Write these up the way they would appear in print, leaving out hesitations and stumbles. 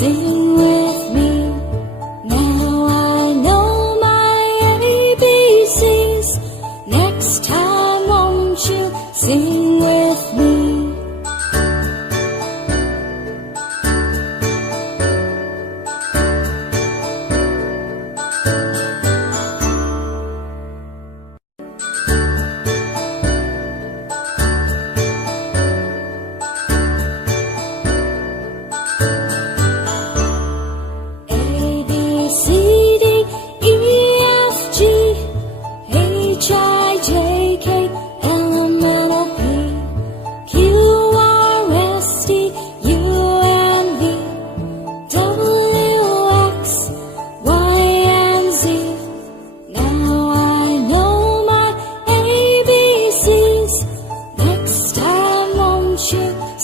Sing with me. Now I know my ABCs. Next time won't you sing with me?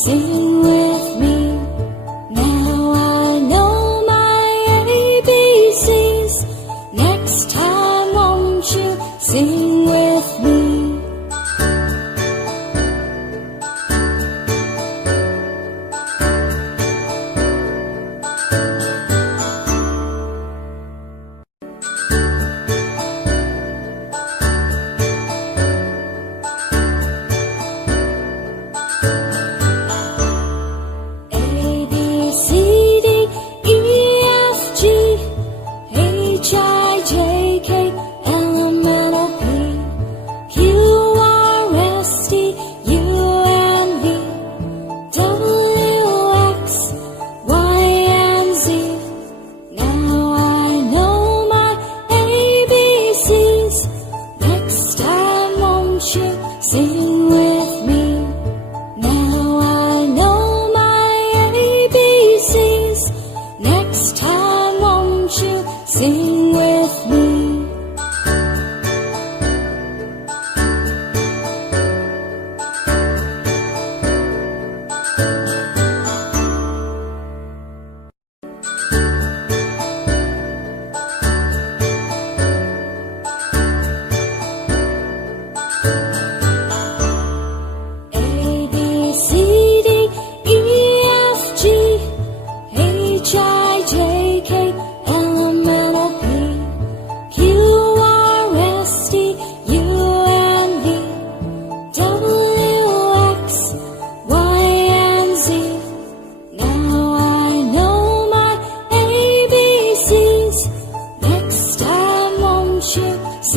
Sing with me. Now I know my ABCs. Next time won't you sing with me? Sing with me. Now I know my ABCs. Next time won't you sing with me?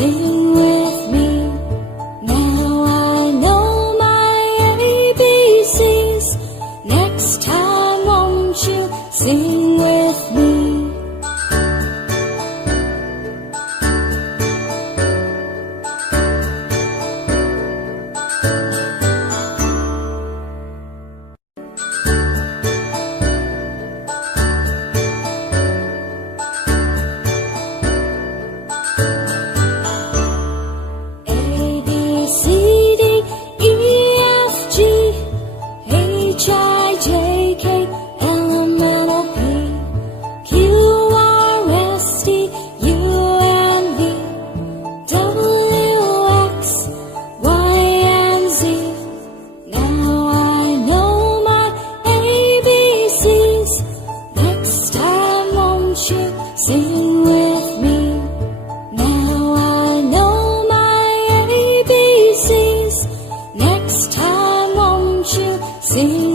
Sing with me. Now I know my ABCs. Next time won't you sing with me? Sing with me. Now I know my ABCs. Next time won't you sing